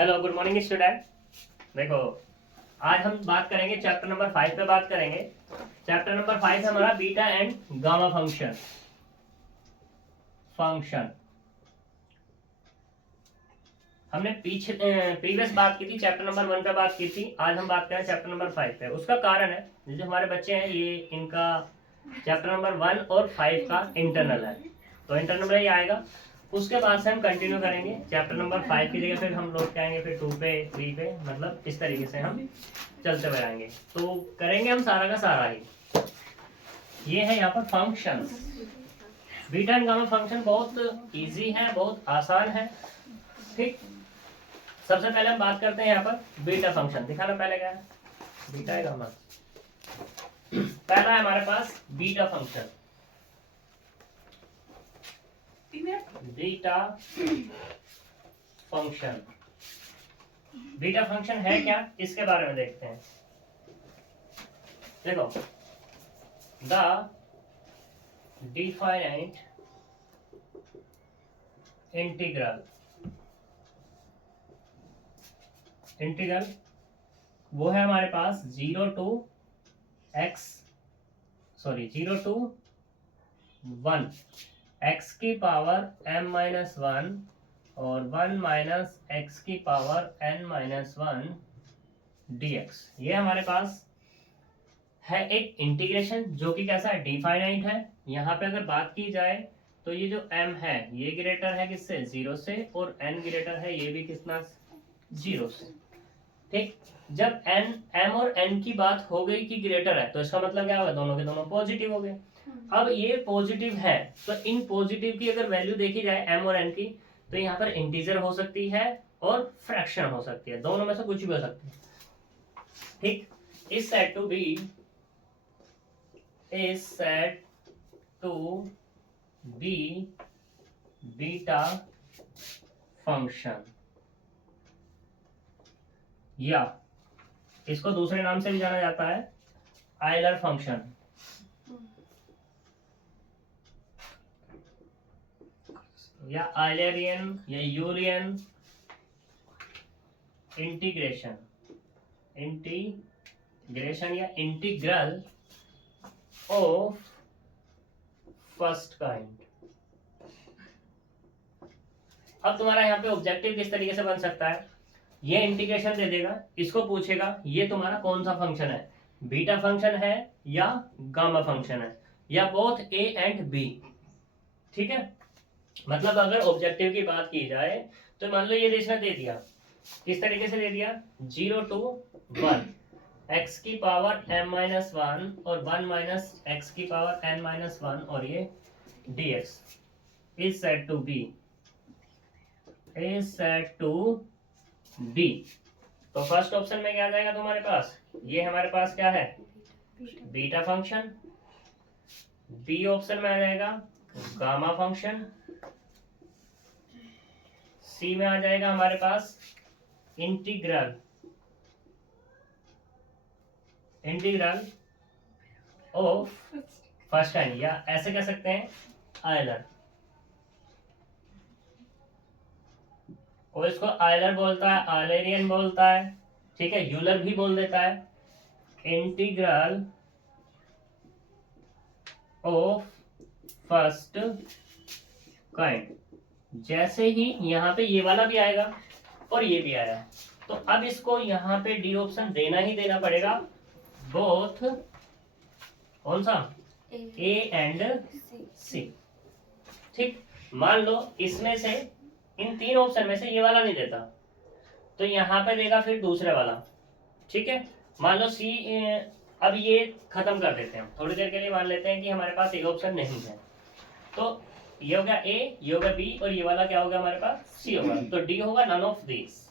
Hello, good morning student. देखो, आज हम बात करेंगे चैप्टर नंबर 5 पे बात करेंगे। चैप्टर नंबर 5 है हमारा बीटा एंड गामा फंक्शन। हमने पीछे प्रीवियस बात की थी, चैप्टर नंबर 1 पे बात की थी। आज हम बात करें चैप्टर नंबर 5 पे। उसका कारण है, जो हमारे बच्चे हैं ये इनका चैप्टर नंबर 1 और 5 का इंटरनल है, तो इंटरनल में ही आएगा। उसके बाद से हम कंटिन्यू करेंगे चैप्टर नंबर 5 की जगह फिर हम लौट के आएंगे फिर 2 पे 3 पे, मतलब इस तरीके से हम चलते हुए आएंगे। तो करेंगे हम सारा का सारा ही। ये है यहाँ पर functions. Beta and gamma function बहुत इजी है, बहुत आसान है। ठीक, सबसे पहले हम बात करते हैं यहाँ पर बीटा फंक्शन। दिखाना पहले क्या है, बीटा है गामा। पहला है हमारे पास beta function. Beta function, beta function है क्या, इसके बारे में देखते हैं। देखो, द डिफाइनाइट इंटीग्रल, इंटीग्रल वो है हमारे पास 0 to 1 x की पावर m-1 और 1 माइनस एक्स की पावर n-1 dx। ये हमारे पास है एक इंटीग्रेशन जो कि कैसा है, डिफाइनाइट है। यहाँ पे अगर बात की जाए तो ये जो m है ये ग्रेटर है किससे, 0 से, और n ग्रेटर है ये भी कितना, 0 से। ठीक, जब m और n की बात हो गई कि ग्रेटर है तो इसका मतलब क्या होगा, दोनों के दोनों पॉजिटिव हो गए। अब ये पॉजिटिव है तो इन पॉजिटिव की अगर वैल्यू देखी जाए m और n की, तो यहाँ पर इंटीजर हो सकती है और फ्रैक्शन हो सकती है, दोनों में से कुछ भी हो सकती है। ठीक, is said to be beta function, या इसको दूसरे नाम से भी जाना जाता है आयलर फंक्शन। या आयलरियन या यूलियन इंटीग्रेशन, या इंटीग्रल ऑफ फर्स्ट काइंड। अब तुम्हारा यहाँ पे ऑब्जेक्टिव किस तरीके से बन सकता है, ये इंटीग्रेशन दे देगा, इसको पूछेगा ये तुम्हारा कौन सा फंक्शन है, बीटा फंक्शन है या गामा फंक्शन है, या बोथ ए एंड बी। ठीक है, मतलब अगर ऑब्जेक्टिव की बात की जाए तो मान लो ये इसने दे दिया, किस तरीके से दे दिया, 0 to 1 x की पावर m-1 और 1 माइनस एक्स की पावर n-1 और ये dx is said to be। तो फर्स्ट ऑप्शन में क्या आ जाएगा तुम्हारे पास, ये हमारे पास क्या है, बीटा फंक्शन। बी ऑप्शन में आ जाएगा गामा फंक्शन। सी में आ जाएगा हमारे पास इंटीग्रल ऑफ फर्स्ट काइंड, या ऐसे कह सकते हैं आयलर। और इसको आयलर बोलता है, आयलेरियन बोलता है, ठीक है, यूलर भी बोल देता है। Integral of first kind. जैसे ही यहाँ पे ये वाला भी आएगा और ये भी आया, तो अब इसको यहाँ पे डी ऑप्शन देना ही देना पड़ेगा, बोथ, कौन सा, ए एंड सी। ठीक, मान लो इसमें से इन तीन ऑप्शन में से ये वाला नहीं देता तो यहाँ पे देगा फिर दूसरे वाला। ठीक है, मान लो सी, अब ये खत्म कर देते हैं थोड़ी देर के लिए, मान लेते हैं कि हमारे पास एक ऑप्शन नहीं है, तो ये होगा ए, ये होगा बी, और ये वाला क्या होगा हमारे पास, सी होगा, तो डी होगा नन ऑफ दिस।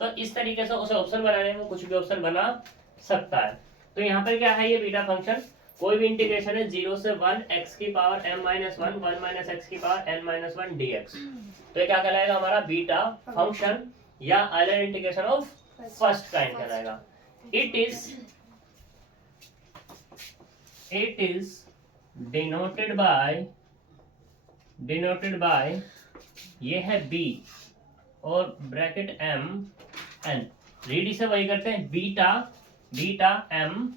तो इस तरीके से उसे ऑप्शन बनाने में कुछ भी ऑप्शन बना सकता है। तो यहाँ पर क्या है, ये बीटा फंक्शन कोई भी इंटीग्रेशन है 0 से 1 x की पावर m-1 1 माइनस एक्स की पावर n-1 dx। तो ये क्या कहलाएगा हमारा बीटा फंक्शन या Euler integration of first kind कहलाएगा। इट इज डिनोटेड बाय ये है b और ब्रैकेट एम एन, रेडी से वही करते हैं, बीटा बीटा एम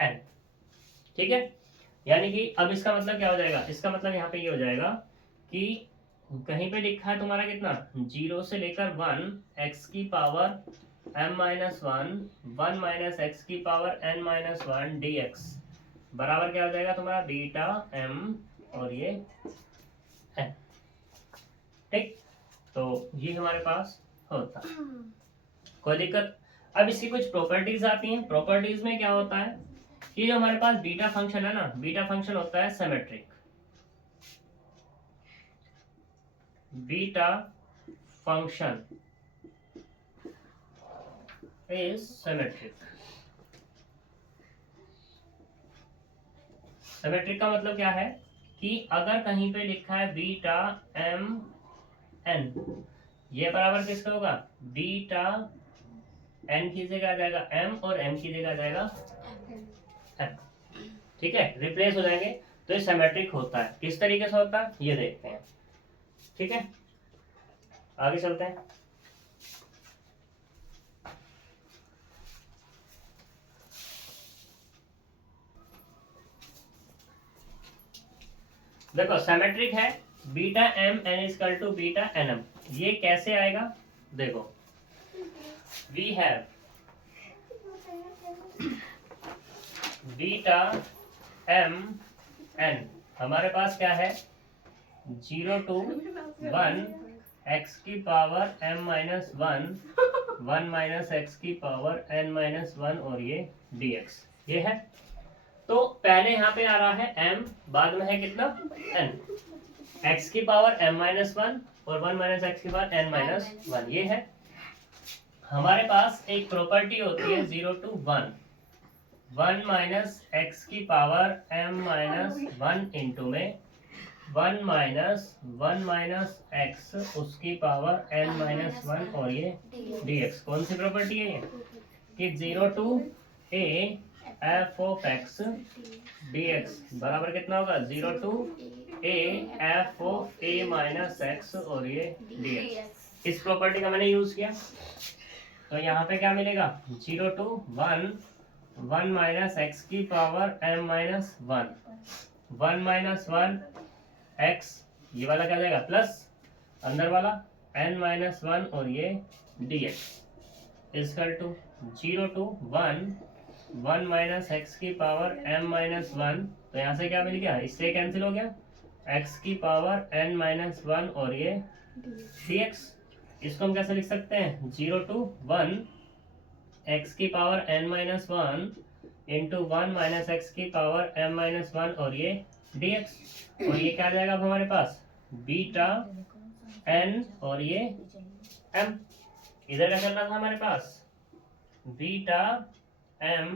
एन, ठीक है। यानी कि अब इसका मतलब क्या हो जाएगा, इसका मतलब यहाँ पे ये हो जाएगा कि कहीं पे लिखा है तुम्हारा कितना, 0 से लेकर 1 एक्स की power m minus 1 minus X की पावर n माइनस 1 dx बराबर क्या हो जाएगा तुम्हारा, बीटा m और ये n, ठीक। तो ये हमारे पास होता है, कोई दिक्कत। अब इसकी कुछ प्रॉपर्टीज आती हैं। प्रॉपर्टीज में क्या होता है कि जो हमारे पास बीटा फंक्शन है ना, बीटा फंक्शन होता है symmetric, beta function is symmetric. Symmetric का मतलब क्या है कि अगर कहीं पे लिखा है बीटा एम एन, ये बराबर किसका होगा, बीटा एन की जगह आ जाएगा एम और एम की जगह आ जाएगा एन, ठीक है, रिप्लेस हो जाएंगे। तो ये सिमेट्रिक होता है। किस तरीके से होता है ये देखते हैं, ठीक है, आगे चलते हैं। देखो सिमेट्रिक है, beta M N is equal to beta N M, ये कैसे आएगा, देखो we have beta M N, हमारे पास क्या है 0 to 1 एक्स की power m minus 1 minus X की पावर n माइनस 1 और ये dx, ये है। तो पहले यहाँ पे आ रहा है m, बाद में है कितना n, x की पावर m माइनस 1 और 1 माइनस एक्स की पावर n माइनस 1, ये है। हमारे पास एक प्रॉपर्टी होती है 0 to 1 माइनस एक्स की पावर m माइनस 1 इंटू में 1 माइनस एक्स उसकी पावर n माइनस 1 और ये dx। कौन सी प्रॉपर्टी है ये, कि 0 to a f of x dx बराबर कितना होगा, 0 to a f of a minus x और ये dx। इस प्रॉपर्टी का मैंने यूज किया, तो यहाँ पे क्या मिलेगा, 0 to 1 माइनस एक्स की power m minus 1 minus 1 x, ये वाला क्या जाएगा प्लस, अंदर वाला n माइनस 1 और ये dx is equal to 0 to 1 minus X की पावर m माइनस 1, तो यहाँ से क्या मिल गया, इससे कैंसिल हो गया, x की पावर n माइनस 1 और ये dx। इसको हम कैसे लिख सकते हैं, 0 to 1 x की power n minus 1 into 1 minus X की पावर m माइनस 1 और ये dx। और ये क्या आ जाएगा अब हमारे पास, बीटा n और ये m, इधर क्या करना था हमारे पास, बीटा m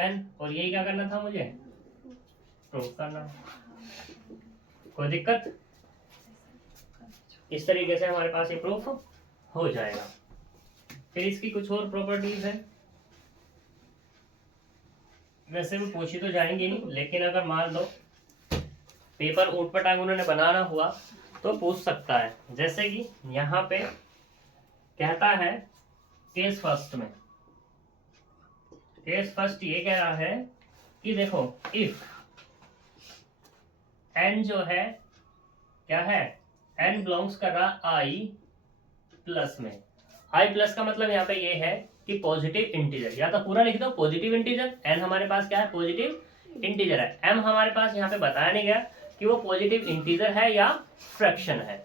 n, और ये क्या करना था मुझे, प्रूफ करना। कोई दिक्कत, इस तरीके से हमारे पास ये प्रूफ हो जाएगा। फिर इसकी कुछ और प्रॉपर्टीज है, वैसे भी पूछी तो जाएंगी नहीं, लेकिन अगर मान लो पेपर ऊटपटांग उन्होंने बनाना हुआ तो पूछ सकता है। जैसे कि यहाँ पे कहता है केस फर्स्ट में, केस फर्स्ट ये कह रहा है कि देखो इफ n जो है क्या है, n बिलोंग्स कर रहा i प्लस में। i प्लस का मतलब यहाँ पे ये है कि पॉजिटिव इंटीजर, या तो पूरा लिख दो पॉजिटिव इंटीजर, n हमारे पास क्या है पॉजिटिव इंटीजर है, m हमारे पास यहाँ पे बताया नहीं गया कि वो पॉजिटिव इंटीजर है या फ्रैक्शन है,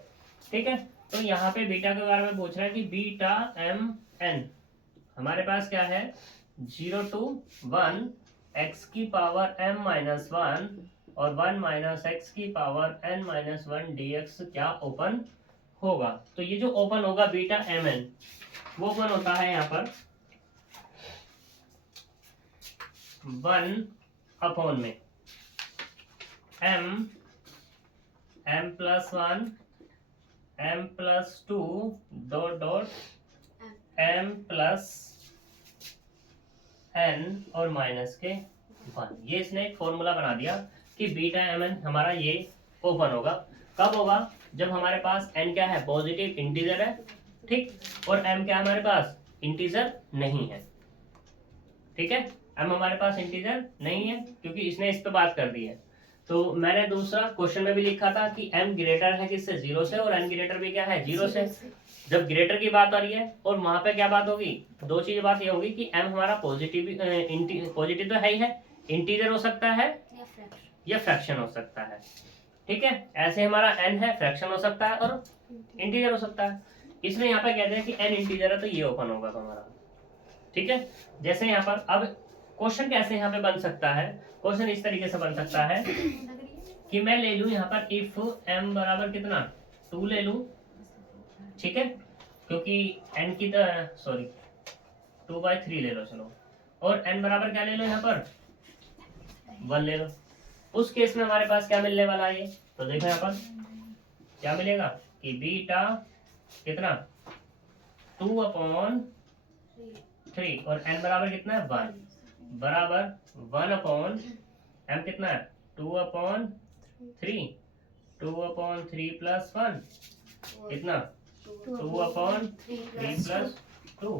ठीक है। तो यहाँ पे बीटा के बारे में पूछ रहा है कि बीटा m n हमारे पास क्या है, 0 to 1 x की पावर m माइनस 1 और 1 माइनस एक्स की पावर n माइनस 1 dx क्या ओपन होगा। तो ये जो ओपन होगा बीटा एम एन, वो ओपन होता है यहाँ पर 1 अपॉन में m plus 1 m plus 2 dot dot m plus n और माइनस के 1। ये इसने एक फॉर्मूला बना दिया कि बीटा एम एन हमारा ये ओपन होगा। कब होगा, जब हमारे पास n क्या है, पॉजिटिव इंटीजर है, ठीक, और m क्या है हमारे पास, इंटीजर नहीं है, ठीक है, m हमारे पास इंटीजर नहीं है क्योंकि इसने इस पे बात कर दी है। तो मैंने दूसरा क्वेश्चन में भी लिखा था कि m ग्रेटर है किससे, 0 से, और n ग्रेटर भी क्या है, 0 से। जब ग्रेटर की बात आ रही है और वहां पे क्या बात होगी, दो चीज बात ये होगी कि m हमारा पॉजिटिव तो है ही है, इंटीजर हो सकता है या फ्रैक्शन हो सकता है, ठीक है। ऐसे हमारा n है, फ्रैक्शन हो सकता है और इंटीजर हो सकता है, इसलिए यहाँ पे कहते हैं कि n इंटीजर है तो ये ओपन होगा हमारा, ठीक है। जैसे यहाँ पर अब क्वेश्चन कैसे यहाँ पे बन सकता है, क्वेश्चन इस तरीके से बन सकता है कि मैं ले लूं यहाँ पर इफ m बराबर कितना, 2 ले लूं, ठीक है, क्योंकि n की सॉरी 2/3 ले लो चलो, और n बराबर क्या ले लो यहाँ पर 1 ले लो। उस केस में हमारे पास क्या मिलने वाला है, तो देखो यहाँ पर क्या मिलेगा कि बीटा कितना 2/3 और n बराबर कितना है 1 बराबर 1/m कितना है 2/3 प्लस 1 कितना 2/3 प्लस 2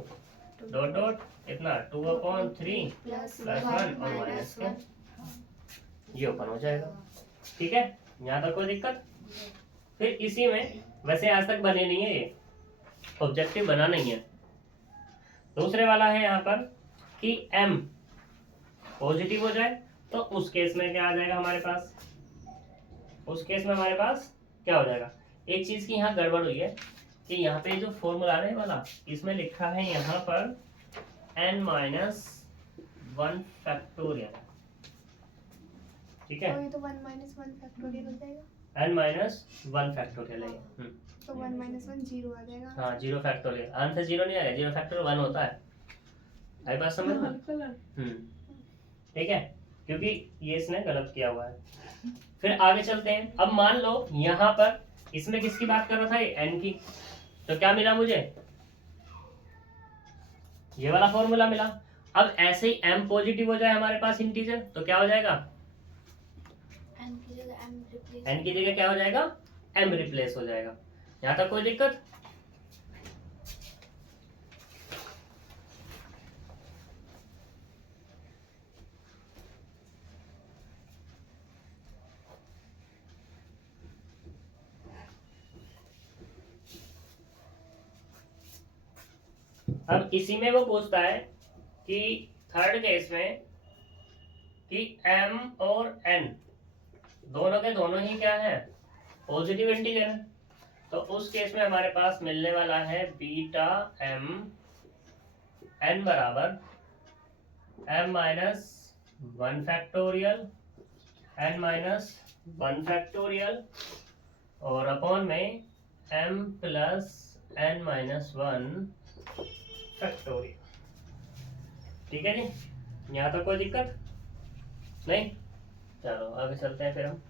डॉट डॉट कितना 2/3 प्लस 1 और माइनस के, ये ओपन हो जाएगा, ठीक है। यहाँ तक कोई दिक्कत। फिर इसी में वैसे आज तक बने नहीं है, ये ऑब्जेक्टिव बना नहीं है। दूसरे वाला है यहाँ पर कि m पॉजिटिव हो जाए तो उस केस में क्या आ जाएगा हमारे पास, उस केस में हमारे पास क्या हो जाएगा, एक चीज की यहाँ गड़बड़ हुई है कि यहाँ पे जो फॉर्मूला है वाला, इसमें लिखा है यहाँ पर n-1 फैक्टोरियल, ठीक है, तो 1 - 1 फैक्टोरियल हो जाएगा, n-1 फैक्टोरियल है, तो 1 - 1 0 आ जाएगा। हाँ 0 फैक्टोरियल, अंत 0 नहीं आएगा, 0 फैक्टोरियल 1 होता है, आई बात समझ में, ठीक है, क्योंकि ये इसने गलत किया हुआ है। फिर आगे चलते हैं। अब मान लो यहाँ पर इसमें किसकी बात कर रहा था, ये n की, तो क्या मिला मुझे, ये वाला फॉर्मूला मिला। अब ऐसे ही m पॉजिटिव हो जाए हमारे पास इंटीजर, तो क्या हो जाएगा, n की जगह m रिप्लेस, n की जगह क्या हो जाएगा, m रिप्लेस हो जाएगा। यहाँ तक कोई दिक्कत। अब इसी में वो पूछता है कि थर्ड केस में कि m और n दोनों के दोनों ही क्या है, पॉजिटिव इंटीजर है, तो उस केस में हमारे पास मिलने वाला है बीटा m n बराबर m-1 फैक्टोरियल n-1 फैक्टोरियल और अपॉन में m प्लस n-1 फैक्टोरियल, ठीक है जी। यहाँ तक कोई दिक्कत नहीं। चलो आगे चलते हैं। फिर हम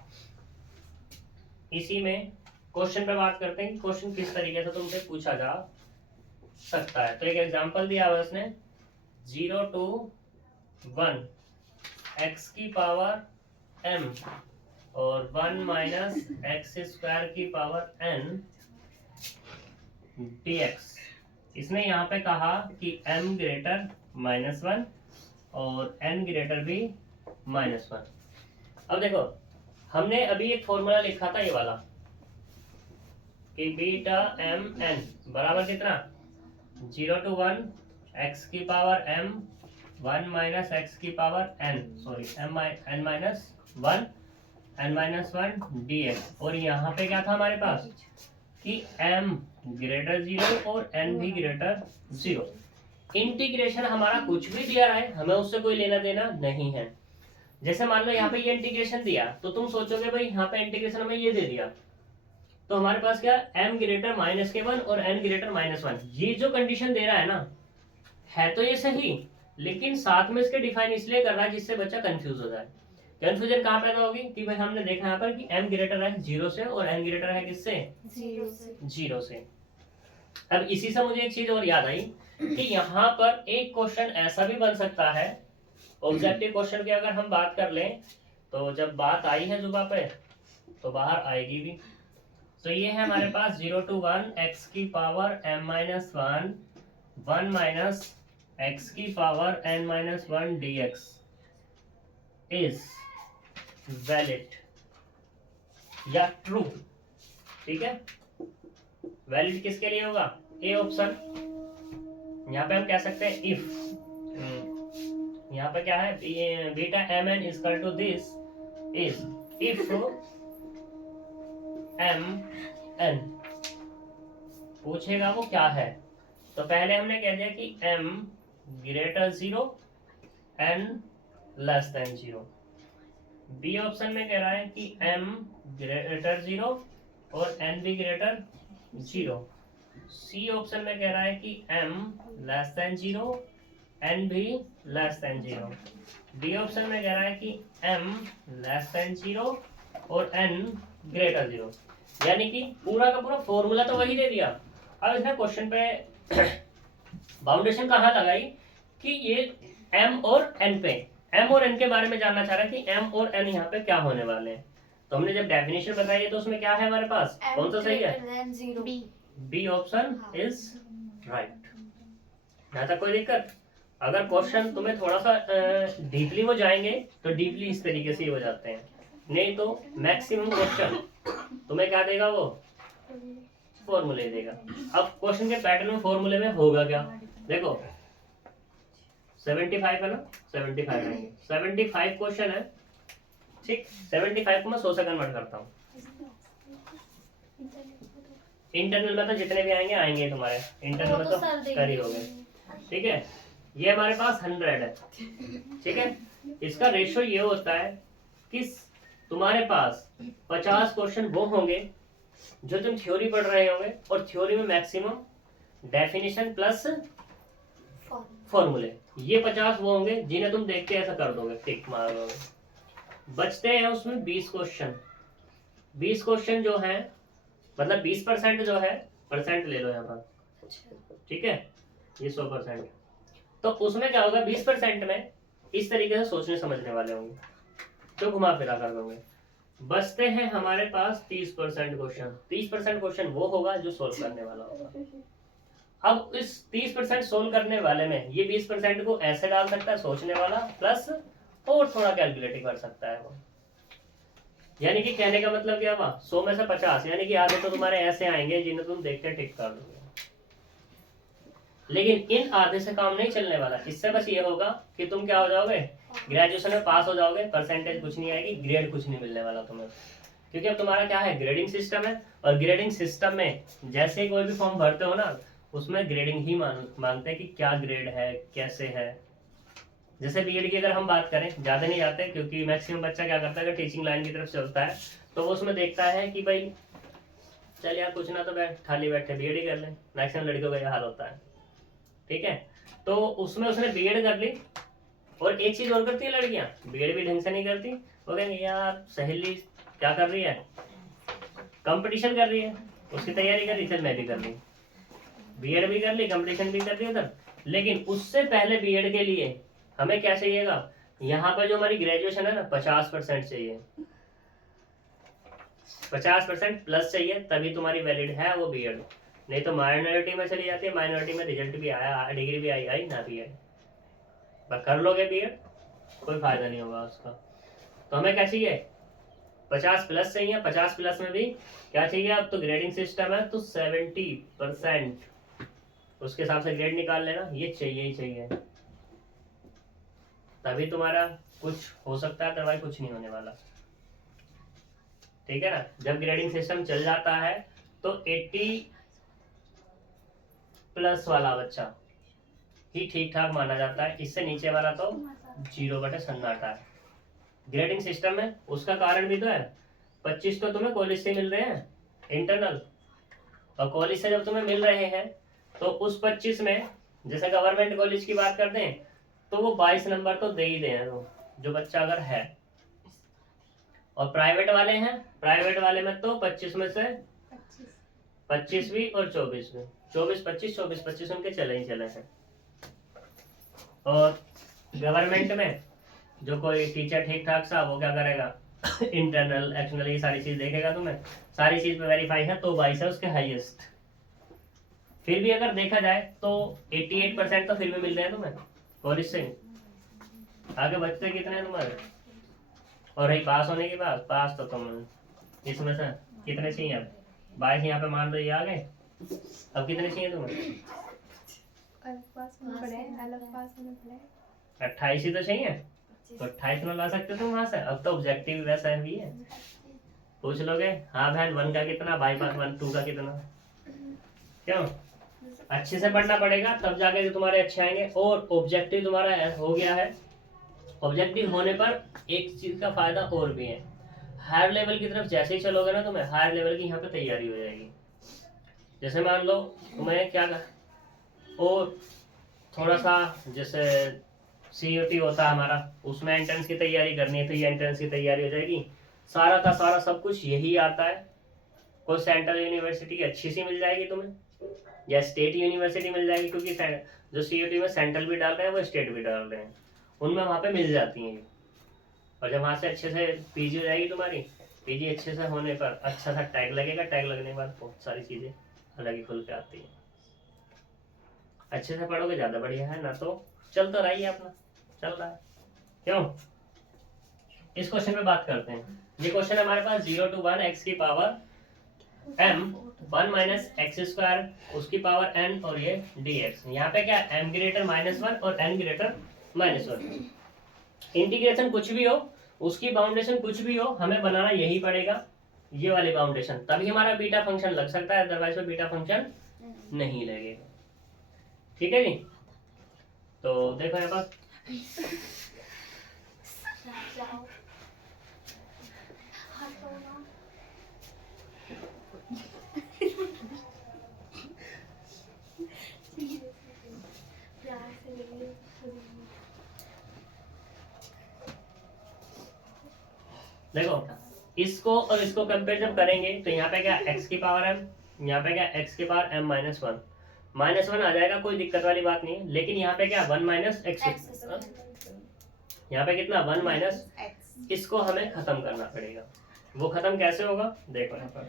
इसी में क्वेश्चन पे बात करते हैं कि क्वेश्चन किस तरीके से तुमसे पूछा जा सकता है। तो एक एग्जांपल दिया हुआ उसने 0 to 1 x की पावर m और 1 माइनस एक्स स्क्वायर की पावर n dx। इसने यहाँ पे कहा कि m ग्रेटर -1 और n ग्रेटर भी -1। अब देखो हमने अभी एक फॉर्मूला लिखा था ये वाला कि बीटा m n बराबर कितना 0 to 1 x की पावर m 1 माइनस एक्स की power n sorry n-1 dx। और यहाँ पे क्या था हमारे पास कि m ग्रेटर 0 और n भी ग्रेटर 0। इंटीग्रेशन हमारा कुछ भी दिया रहा है, हमें उससे कोई लेना देना नहीं है। जैसे मान लो यहाँ पे ये इंटीग्रेशन दिया तो तुम सोचोगे भाई यहाँ पे इंटीग्रेशन हमें ये दे दिया, तो हमारे पास क्या m ग्रेटर -1 और n ग्रेटर -1, ये जो कंडीशन दे रहा है ना, है तो ये सही, लेकिन साथ में इसके डिफाइन इसलिए कर रहा है जिससे बच्चा कंफ्यूज हो जाए। कंफ्यूजन कहाँ पैदा होगी कि भाई हमने देखा यहाँ पर कि m ग्रेटर है 0 से और n ग्रेटर है किससे 0 से। अब इसी से मुझे एक चीज और याद आई कि यहाँ पर एक क्वेश्चन ऐसा भी बन सकता है, ऑब्जेक्टिव क्वेश्चन की अगर हम बात कर लें तो जब बात आई है जुबा पे तो बाहर आएगी भी। तो ये है हमारे पास 0 to 1 x की power m minus 1 minus x की power n minus 1 dx is valid या ट्रू। ठीक है, वैलिड किसके लिए होगा? A option. यहाँ पे हम कह सकते हैं इफ, यहाँ पे क्या है, beta M N is equal to this is if M N पूछेगा वो क्या है, तो पहले हमने कह दिया कि m greater 0 n less than 0। B option में कह रहा है कि m ग्रेटर 0 और n भी ग्रेटर 0। सी ऑप्शन में कह रहा है कि m लेस देन 0 n भी लेस देन 0। डी ऑप्शन में कह रहा है कि m लेस देन 0 और n ग्रेटर 0। यानी कि पूरा का पूरा फॉर्मूला तो वही दे दिया। अब इसने क्वेश्चन पे बाउंडेशन कहाँ लगाई कि ये m और n पे, m और n के बारे में जानना चाह रहा है कि m और n यहाँ पे क्या होने वाले हैं। तो हमने जब डेफिनेशन बताई है तो उसमें क्या है हमारे पास, कौन सा सही है? B option is right. यहाँ तक कोई दिक्कत? अगर क्वेश्चन तुम्हें थोड़ा सा डीपली वो जाएंगे तो डीपली इस तरीके से ही हो जाते हैं, नहीं तो मैक्सिमम क्वेश्चन तुम्हें क्या देगा, वो फॉर्मूले देगा। अब क्वेश्चन के पैटर्न में फॉर्मूले में होगा क्या, देखो 75 है ना, 75 आएंगे, 75 क्वेश्चन है। ठीक, 75 को मैं 100 से कन्वर्ट करता हूँ। इंटरनल में तो जितने भी आएंगे आएंगे तुम्हारे, इंटरनल में तो कर ही होगे। ठीक है, ये हमारे पास 100 है। ठीक है, इसका रेशियो ये होता है कि तुम्हारे पास 50 क्वेश्चन वो होंगे जो तुम थ्योरी पढ़ रहे होंगे, और थ्योरी में मैक्सिमम डेफिनेशन प्लस फॉर्मूले, ये 50 वो होंगे जिन्हें तुम देख के ऐसा कर दोगे, टिक मार दोगे। बचते हैं उसमें 20 क्वेश्चन। 20 क्वेश्चन जो है, मतलब 20% जो है, परसेंट ले लो यहाँ पर। ठीक है, ये 100%। तो उसमें क्या होगा, 20% में इस तरीके से सोचने समझने वाले होंगे, तो घुमा फिरा कर दोगे। बचते हैं हमारे पास 30% क्वेश्चन। 30% क्वेश्चन वो होगा जो सोल्व करने वाला होगा। अब इस 30% सोल्व करने वाले में ये 20% को ऐसे डाल सकता है सोचने वाला, प्लस और थोड़ा कैलकुलेटिव कर सकता है वो। यानी कि कहने का मतलब क्या हुआ, 100 में से 50, यानी कि आधे तो तुम्हारे ऐसे आएंगे जिन्हें तुम देख के टिक कर दोगे। लेकिन इन आधे से काम नहीं चलने वाला। इससे बस ये होगा कि तुम क्या हो जाओगे, ग्रेजुएशन में पास हो जाओगे, परसेंटेज कुछ नहीं आएगी, ग्रेड कुछ नहीं मिलने वाला तुम्हें। क्योंकि अब तुम्हारा क्या है, ग्रेडिंग सिस्टम है, और ग्रेडिंग सिस्टम में जैसे कोई भी फॉर्म भरते हो ना, उसमें ग्रेडिंग ही मांगते हैं कि क्या ग्रेड है, कैसे है। जैसे बीएड की अगर हम बात करें, ज़्यादा नहीं जाते क्योंकि मैक्सिमम बच्चा क्या करता है, अगर टीचिंग लाइन की तरफ चलता है तो वो उसमें देखता है कि भाई चल यार कुछ ना तो खाली बैठे बीएड ही कर ले। मैक्सिमम लड़कियों का यह हाल होता है। ठीक है, तो उसमें उसने बीएड कर ली, और एक चीज़ और करती है लड़कियाँ, बीएड भी ढंग से नहीं करती। वो कहेंगे यार सहेली क्या कर रही है, कंपटीशन कर रही है, उसकी तैयारी कर रही, चल मैं भी कर ली, बीएड भी कर ली, कंपटीशन भी कर ली उधर। लेकिन उससे पहले बीएड के लिए हमें क्या चाहिएगा, यहाँ पर जो हमारी ग्रेजुएशन है ना, 50% चाहिए, 50% प्लस चाहिए, तभी तुम्हारी वैलिड है वो बीएड। नहीं तो माइनॉरिटी में चली जाती है, माइनॉरिटी में रिजल्ट भी आया, डिग्री भी आई ना भी आई, बस कर लोगे बीएड, कोई फायदा नहीं होगा उसका। तो हमें क्या चाहिए, 50 प्लस चाहिए। 50 प्लस में भी क्या चाहिए, अब तो ग्रेडिंग सिस्टम है तो 70% उसके हिसाब से ग्रेड निकाल लेना, ये चाहिए ही चाहिए, तभी तुम्हारा कुछ हो सकता है, अदरवाइज कुछ नहीं होने वाला। ठीक है ना, जब ग्रेडिंग सिस्टम चल जाता है तो 80 प्लस वाला बच्चा ही ठीक ठाक माना जाता है, इससे नीचे वाला तो 0/सन्नाटा है ग्रेडिंग सिस्टम में। उसका कारण भी तो है, 25 तो तुम्हें कॉलेज से मिल रहे हैं इंटरनल, और कॉलेज से जब तुम्हें मिल रहे हैं तो उस 25 में जैसे गवर्नमेंट कॉलेज की बात करते हैं तो वो 22 नंबर तो दे ही दें जो बच्चा अगर है। और प्राइवेट वाले हैं, प्राइवेट वाले में तो 25 में से 25 भी और 24 भी, 24-25 24-25 उनके चले ही चले हैं। और गवर्नमेंट में जो कोई टीचर ठीक ठाक सा, वो क्या करेगा, इंटरनल एक्सटर्नल ये सारी चीज देखेगा तुम्हें, सारी चीज पे वेरीफाई है तो 22 है उसके हाईएस्ट। फिर भी अगर देखा जाए तो 88% तो फिर भी मिल रहे हैं तुम्हें, और इससे आगे बचते कितने हैं तुम्हारे। और रही पास होने की बात, पास तो तुम इसमें से कितने चाहिए अब, 22 यहाँ पे मान दो ये आ गए, अब कितने चाहिए तुम्हें, अलग पास होना पड़े, अलग पास होना पड़े। 28 ही तो चाहिए, तो 28 में ला सकते हो तुम वहां से। अब तो ऑब्जेक्टिव वैसा भी है, पूछ लोगे हाँ बहन 1 का कितना, भाई पास 1 2 का कितना, क्यों अच्छे से पढ़ना पड़ेगा तब जाके जो तुम्हारे अच्छे आएंगे। और ऑब्जेक्टिव तुम्हारा हो गया है, ऑब्जेक्टिव होने पर एक चीज का फायदा और भी है, हायर लेवल की तरफ जैसे ही चलोगे ना तुम्हें हायर लेवल की यहाँ पे तैयारी हो जाएगी। जैसे मान लो तुम्हें क्या और थोड़ा सा जैसे CUT होता है हमारा, उसमें एंट्रेंस की तैयारी करनी है तो ये एंट्रेंस की तैयारी हो जाएगी, सारा का सारा सब कुछ यही आता है। कोई सेंट्रल यूनिवर्सिटी अच्छी सी मिल जाएगी तुम्हें, या स्टेट यूनिवर्सिटी मिल जाएगी, क्योंकि जो CUT में सेंट्रल भी डाल रहे हैं वो स्टेट भी डाल रहे हैं, उनमें वहाँ पे मिल जाती हैं। और जब वहाँ से अच्छे से PG हो जाएगी तुम्हारी, PG अच्छे से होने पर अच्छा सा टैग लगेगा, टैग लगने के बाद बहुत सारी चीज़ें अलग ही खुल के आती हैं। अच्छे से पढ़ोगे ज़्यादा बढ़िया है, ना तो चल तो रही है अपना, चल रहा है क्यों। इस क्वेश्चन पे बात करते हैं। ये क्वेश्चन हमारे पास 0 to 1 x की power m 1 minus x square उसकी पावर n और ये dx। यहाँ पे क्या m ग्रेटर -1 और n ग्रेटर -1। इंटीग्रेशन कुछ भी हो, उसकी बाउंडेशन कुछ भी हो, हमें बनाना यही पड़ेगा, ये वाली बाउंडेशन, तभी हमारा बीटा फंक्शन लग सकता है, अदरवाइज में बीटा फंक्शन नहीं लगेगा। ठीक है जी, तो देखो यहाँ पर देखो इसको और इसको कंपेयर जब करेंगे तो यहाँ पे क्या x की पावर m, यहाँ पे क्या x की पावर m -1 आ जाएगा, कोई दिक्कत वाली बात नहीं है। लेकिन यहाँ पे क्या 1 माइनस एक्स, यहाँ पे कितना 1 माइनस, इसको हमें खत्म करना पड़ेगा। वो खत्म कैसे होगा देखो यहाँ पर,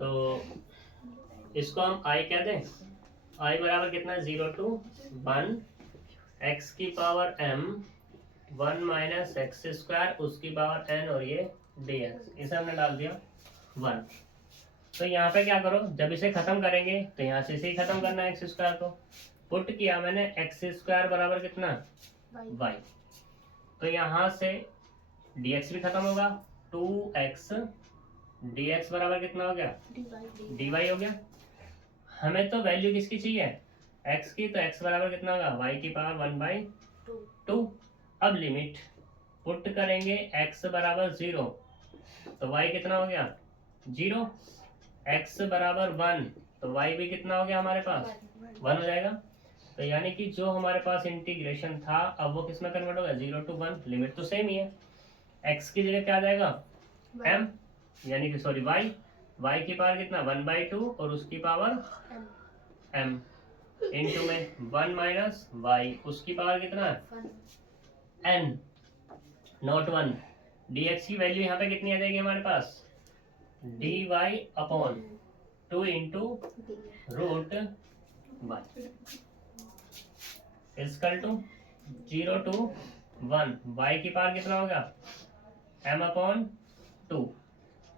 तो इसको हम i कह दें, i बराबर कितना 0 to 1 x की power m 1 minus x square उसकी पावर n और ये dx, इसे हमने डाल दिया 1। तो यहाँ पे क्या करो, जब इसे खत्म करेंगे तो यहाँ से इसे ही खत्म करना है एक्स स्क्वायर को, पुट किया मैंने एक्स स्क्वायर बराबर कितना y, तो यहाँ से dx भी खत्म होगा, 2x dx बराबर कितना हो गया dy हो गया। हमें तो वैल्यू किसकी चाहिए x की, तो x बराबर कितना होगा y की पावर 1/2। अब लिमिट पुट करेंगे x बराबर 0, तो y कितना हो गया 0, x बराबर 1 तो y भी कितना हो गया हमारे पास 1 हो जाएगा। तो यानी कि जो हमारे पास इंटीग्रेशन था अब वो किस में कन्वर्ट होगा 0 to 1, लिमिट तो सेम ही है, x की जगह क्या आ जाएगा m, यानी कि सॉरी y की पावर कितना 1/2 और उसकी पावर m इंटू में 1 माइनस y उसकी पावर कितना है n नॉट 1, dx की वैल्यू यहाँ पे कितनी आ जाएगी हमारे पास dy upon 2 into root y is equal to 0 to 1, y की पावर कितना होगा m अपॉन 2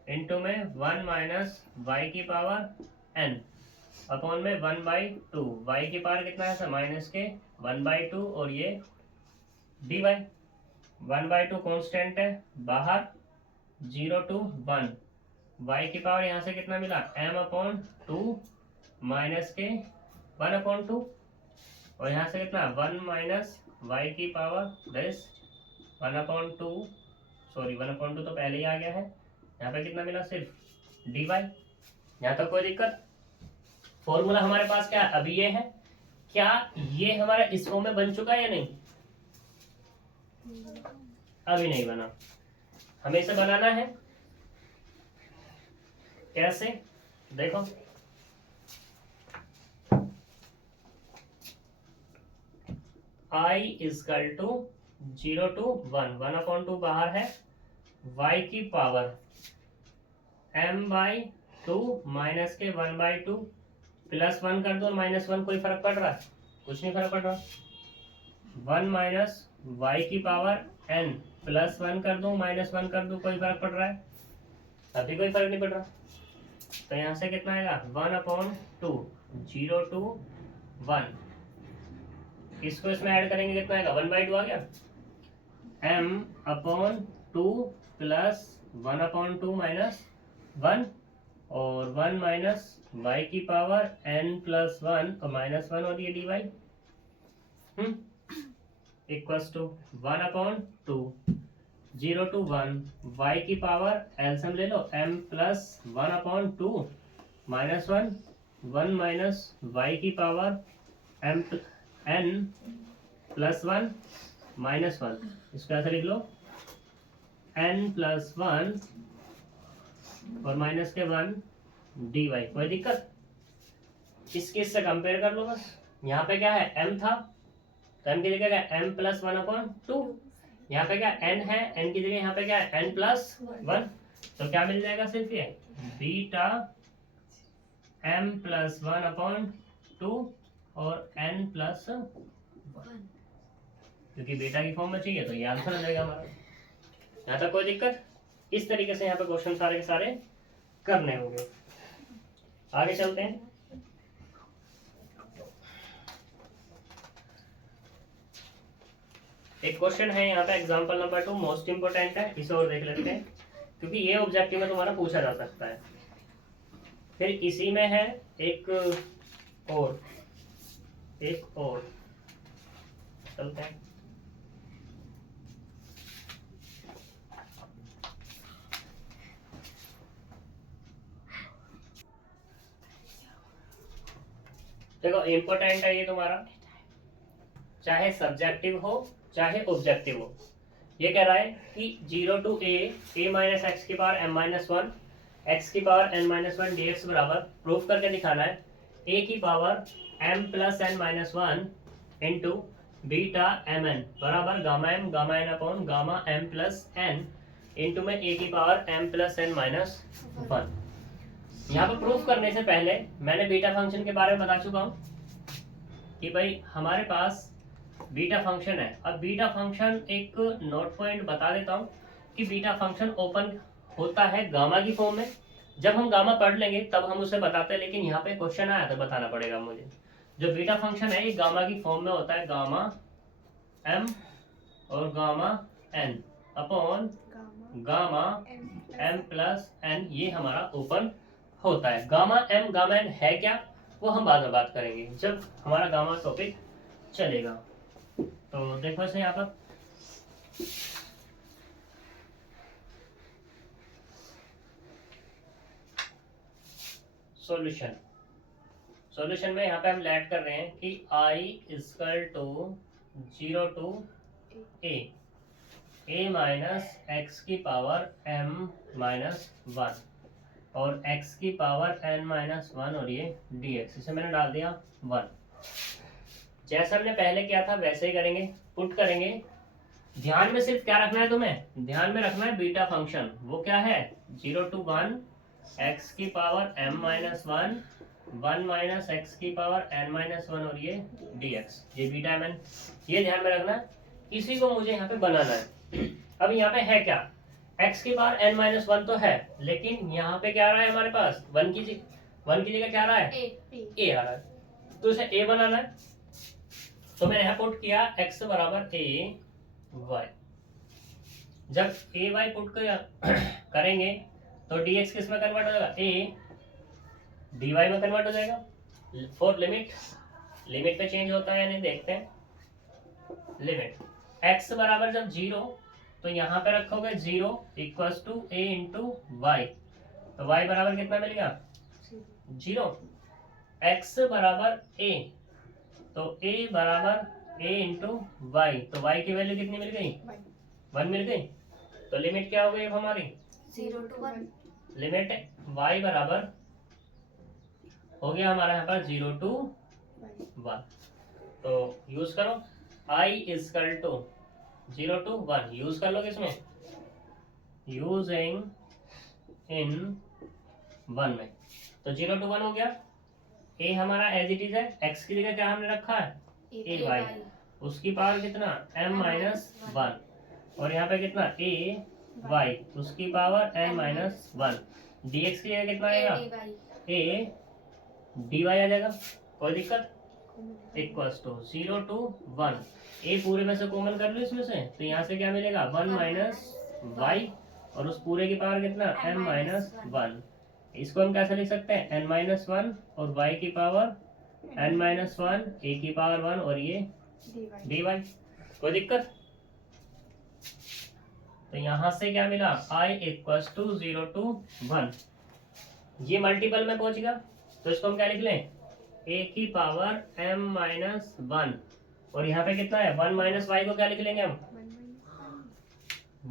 इंटू में 1 माइनस y की पावर n अपॉन में 1/2, y की पावर कितना है माइनस के 1/2 और ये dy 1/2 कांस्टेंट है बाहर 0 to 1, y की पावर यहाँ से कितना मिला m अपॉन 2 माइनस के 1/2 और यहाँ से कितना 1 माइनस y की पावर दिस 1/2, सॉरी 1/2 तो पहले ही आ गया है, यहाँ पे कितना मिला सिर्फ dy। यहाँ तक कोई दिक्कत। फॉर्मूला हमारे पास क्या अभी ये है, क्या ये हमारा इस फॉर्म में बन चुका है या नहीं, अभी नहीं बना, हमें इसे बनाना है। कैसे देखो, I इजकल टू 0 to 1, 1/2 बाहर है, y की पावर m/2 माइनस के 1/2 प्लस 1 कर दो और -1, कोई फर्क पड़ रहा है? कुछ नहीं फर्क पड़ रहा। 1 माइनस y की पावर n प्लस 1 कर दो, -1 कर दो, कोई फर्क पड़ रहा है? अभी कोई फर्क नहीं पड़ रहा। तो यहाँ से कितना आएगा? 1/2, 0 to 1, इसको इसमें ऐड करेंगे, कितना आएगा? 1/2 आ गया। m/2 प्लस 1/2 माइनस 1 और 1 माइनस y की पावर n प्लस 1 और -1 और ये dy equals to 1/2, 0 to 1, y की पावर एलसीएम ले लो, m प्लस 1/2 -1, 1 माइनस y की पावर n प्लस 1 -1, इसको ऐसे लिख लो, n प्लस 1 और माइनस के 1 dy। कोई दिक्कत? इसके इससे कंपेयर कर लो बस। यहाँ पे क्या है? m था, तो m की जगह क्या? m plus 1/2। यहाँ पे क्या? n है, n की जगह यहाँ पे क्या है? n plus 1। तो क्या मिल जाएगा? सिर्फ ये बीटा m प्लस 1/2 और n प्लस 1, क्योंकि बीटा की फॉर्म में चाहिए तो ये आंसर आ जाएगा हमारा। यहाँ तक कोई दिक्कत? इस तरीके से यहाँ पे क्वेश्चन सारे के सारे करने होंगे। आगे चलते हैं। एक क्वेश्चन है यहाँ पे एग्जांपल नंबर 2, मोस्ट इंपोर्टेंट है, इसे और देख लेते हैं क्योंकि ये ऑब्जेक्टिव में तुम्हारा पूछा जा सकता है। फिर इसी में है एक और चलते हैं। देखो इंपोर्टेंट है ये तुम्हारा, चाहे सब्जेक्टिव हो चाहे ऑब्जेक्टिव हो। ये कह रहा है कि 0 to a माइनस एक्स की पावर m-1 x की पावर n-1 dx बराबर प्रूफ करके दिखाना है a की power m plus n-1 into beta mn बराबर gamma n upon gamma m plus n into में a की पावर m प्लस n-1। यहाँ पर प्रूफ करने से पहले मैंने बीटा फंक्शन के बारे में बता चुका हूँ कि भाई हमारे पास बीटा फंक्शन है। अब बीटा फंक्शन एक नोट पॉइंट बता देता हूँ कि बीटा फंक्शन ओपन होता है गामा की फॉर्म में। जब हम गामा पढ़ लेंगे तब हम उसे बताते हैं, लेकिन यहाँ पे क्वेश्चन आया तो बताना पड़ेगा मुझे। जो बीटा फंक्शन है ये गामा की फॉर्म में होता है, गामा m और gamma n upon gamma m plus n, ये हमारा ओपन होता है। गामा m गामा n है क्या, वो हम बाद में बात करेंगे जब हमारा गामा टॉपिक चलेगा। तो देखो इसे यहाँ पर सॉल्यूशन में यहाँ पे हम लेट कर रहे हैं कि i equal to 0 to a minus X की पावर m-1 और x की पावर n-1 और ये dx, इसे मैंने डाल दिया 1। जैसा हमने पहले किया था वैसे ही करेंगे, पुट करेंगे। ध्यान में सिर्फ क्या रखना है तुम्हें? ध्यान में रखना है बीटा फंक्शन, वो क्या है? 0 to 1 x की पावर m-1 1 माइनस एक्स की पावर n-1 और ये dx, ये बीटा mn, ये ध्यान में रखना है। इसी को मुझे यहाँ पे बनाना है। अब यहाँ पे है क्या? x की पावर n-1 तो है, लेकिन यहाँ पे क्या आ रहा है हमारे पास? 1 की जगह क्या आ रहा है? a आ रहा है, तो इसे a बनाना है। तो मैंने यहाँ पुट किया x बराबर a y। जब a y पुट करेंगे तो dx किस में कन्वर्ट हो जाएगा? a dy में कन्वर्ट हो जाएगा। फॉर लिमिट पे चेंज होता है या नहीं देखते हैं। लिमिट x बराबर जब 0 तो यहाँ पे रखोगे 0 equals to a into Y, तो y बराबर कितना मिलेगा? 0। x बराबर a, तो a बराबर a इंटू वाई, तो y की वैल्यू कितनी मिल गई? 1 मिल गई। तो लिमिट क्या हो गई अब हमारी? 0 to 1। लिमिट y बराबर हो गया हमारा यहाँ पर 0 to 1। तो यूज करो i equal to 0 to 1 use कर लो किसमें, यूजिंग इन 1 में। तो 0 to 1 हो गया। ए हमारा एज इट इज है, एक्स की जगह क्या हमने रखा है ए वाई, उसकी पावर कितना m माइनस 1, और यहाँ पे कितना ए वाई उसकी पावर n माइनस 1, dx की जगह कितना आएगा ए dy आ जाएगा, कोई दिक्कत, इक्वल्स टू 0 to 1, ए पूरे में से कॉमन कर लो इसमें से, तो यहाँ से क्या मिलेगा 1 माइनस वाई, और उस पूरे की पावर कितना m माइनस 1। इसको हम कैसे लिख सकते हैं n माइनस 1 और y की पावर n माइनस 1, a की पावर 1 और ये dy, कोई दिक्कत। तो यहां से क्या मिला i इक्वल्स टू 0 to 1, ये मल्टीपल में पहुंच गया, तो इसको हम क्या लिख लें a की पावर m माइनस 1, और यहाँ पे कितना है 1 माइनस वाई को क्या लिख लेंगे हम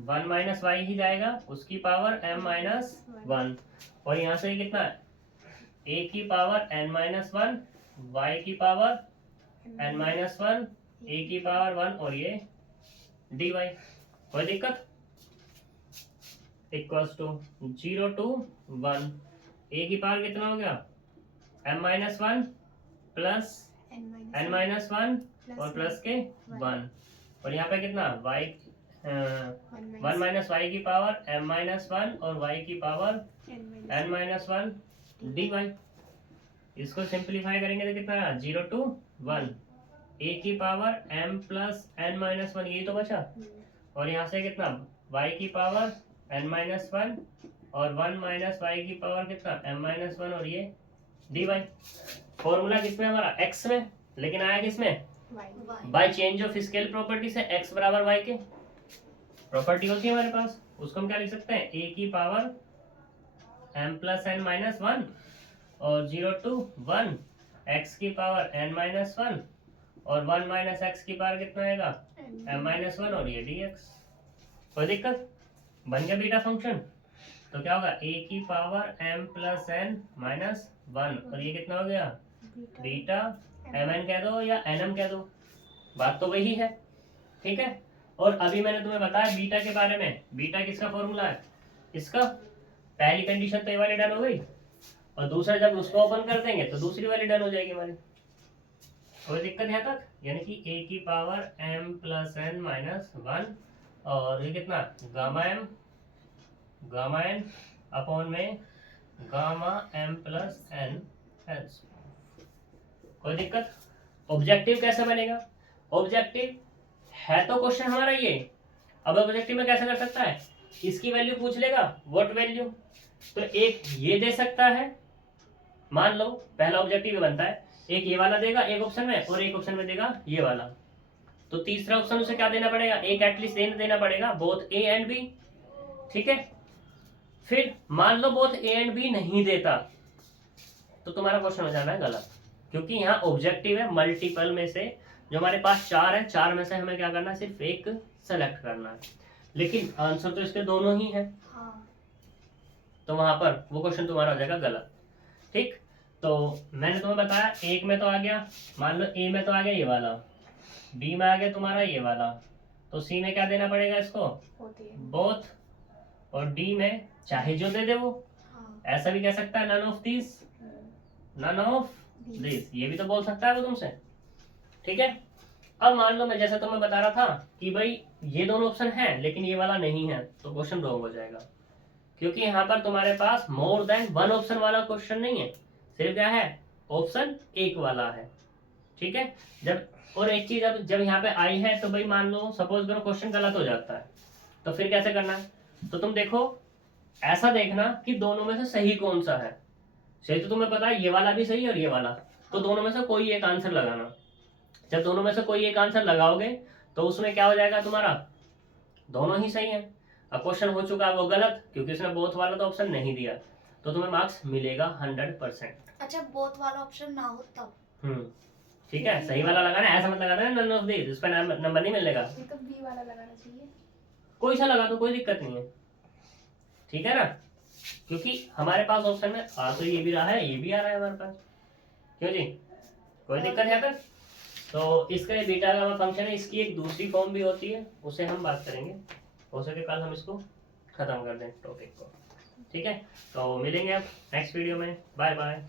1 माइनस वाई ही जाएगा, उसकी पावर m माइनस 1, और यहाँ से कितना है a की पावर n माइनस 1, y की पावर n माइनस 1, a की पावर 1 और ये dy, कोई दिक्कत, इक्वल्स टू 0 to 1, a की पावर कितना हो गया m minus 1 plus n minus 1 और प्लस के 1, और यहाँ पे कितना y 1 माइनस वाई की पावर m माइनस 1 और y की पावर n माइनस 1 dy। इसको सिंप्लीफाई करेंगे तो कितना 0 to 1, a की power m plus n minus 1, यही तो बचा, और यहाँ से कितना y की पावर n माइनस 1 और 1 माइनस वाई की पावर कितना m माइनस 1 और ये dy। फॉर्मूला किसमें हमारा x में, लेकिन आया किसमें by change of scale property से x बराबर y के प्रॉपर्टी होती है हमारे पास, उसको हम क्या लिख सकते हैं a की power m plus n minus 1 और 0 to 1 x की पावर n माइनस 1 और 1 माइनस x की पावर कितना आएगा m माइनस 1 और ये dx, कोई दिक्कत, बन गया बीटा फंक्शन। तो क्या होगा a की power m plus n minus 1 और ये कितना हो गया बीटा mn कह दो या nm कह दो, बात तो वही है, ठीक है। और अभी मैंने तुम्हें बताया बीटा के बारे में, बीटा किसका फॉर्मूला है इसका, पहली कंडीशन तो ये वाली डन हो गई, और दूसरा जब उसको ओपन कर देंगे तो दूसरी वाली डन हो जाएगी हमारी, कोई दिक्कत यहाँ तक, यानी कि a की power m plus n minus 1 और ये कितना गामा n अपॉन में गामा m प्लस n, कोई दिक्कत। ऑब्जेक्टिव कैसे बनेगा, ऑब्जेक्टिव है तो क्वेश्चन हमारा ये, अब ऑब्जेक्टिव में कैसे कर सकता है, इसकी वैल्यू पूछ लेगा व्हाट वैल्यू, तो एक ये दे सकता है, मान लो पहला ऑब्जेक्टिव बनता है, एक ये वाला देगा एक ऑप्शन में और एक ऑप्शन में देगा ये वाला, तो तीसरा ऑप्शन उसे क्या देना पड़ेगा, एक एटलीस्ट देना पड़ेगा बोथ ए एंड बी, ठीक है। फिर मान लो बोथ ए एंड बी नहीं देता तो तुम्हारा क्वेश्चन हो जाना है गलत, क्योंकि यहाँ ऑब्जेक्टिव है मल्टीपल में से, जो हमारे पास 4 है, 4 में से हमें क्या करना है सिर्फ एक सेलेक्ट करना है, लेकिन आंसर तो इसके दोनों ही है, तो वहां पर वो क्वेश्चन तुम्हारा हो जाएगा गलत, ठीक। तो मैंने तुम्हें बताया एक में तो आ गया, मान लो ए में तो आ गया ये वाला, बी में आ गया तुम्हारा ये वाला, तो सी में क्या देना पड़ेगा इसको बोथ, और डी में चाहे जो दे दे वो, ऐसा भी कह सकता है none of this, none of this, ये भी तो बोल सकता है वो तुमसे, ठीक है। अब मान लो मैं जैसा तुम्हें बता रहा था कि भाई ये दोनों ऑप्शन है लेकिन ये वाला नहीं है, तो क्वेश्चन रॉन्ग हो जाएगा, क्योंकि यहाँ पर तुम्हारे पास मोर देन वन ऑप्शन वाला क्वेश्चन नहीं है, सिर्फ क्या है ऑप्शन एक वाला है, ठीक है। जब और एक चीज जब यहाँ पे आई है तो भाई मान लो सपोज करो क्वेश्चन गलत हो जाता है, तो फिर कैसे करना है, तो तुम देखो ऐसा देखना कि दोनों में से सही कौन सा है, सही तो तुम्हें पता है ये वाला भी सही और ये वाला, तो दोनों में से कोई एक आंसर लगाना, जब दोनों में से कोई एक आंसर लगाओगे तो उसमें क्या हो जाएगा तुम्हारा दोनों ही सही है, अब क्वेश्चन हो चुका है वो गलत क्योंकि उसने बोथ वाला तो ऑप्शन नहीं दिया, तो तुम्हें मार्क्स मिलेगा 100%। अच्छा बोथ वाला ऑप्शन ना हो तब, ठीक है, सही वाला लगाना, ऐसा मत लगाना नन ऑफ दिस, उस पर नंबर नहीं मिलेगा, तो बी वाला लगाना चाहिए, कोई सा लगा दो कोई दिक्कत नहीं है, ठीक है ना, क्योंकि हमारे पास ऑप्शन में आ तो ये भी रहा है ये भी आ रहा है हमारे पास, क्यों जी कोई दिक्कत है तक, तो इसका ये बीटा गामा फंक्शन है, इसकी एक दूसरी फॉर्म भी होती है, उसे हम बात करेंगे। हो सके कल हम इसको खत्म कर दें टॉपिक को। ठीक है, तो मिलेंगे आप नेक्स्ट वीडियो में। Bye bye.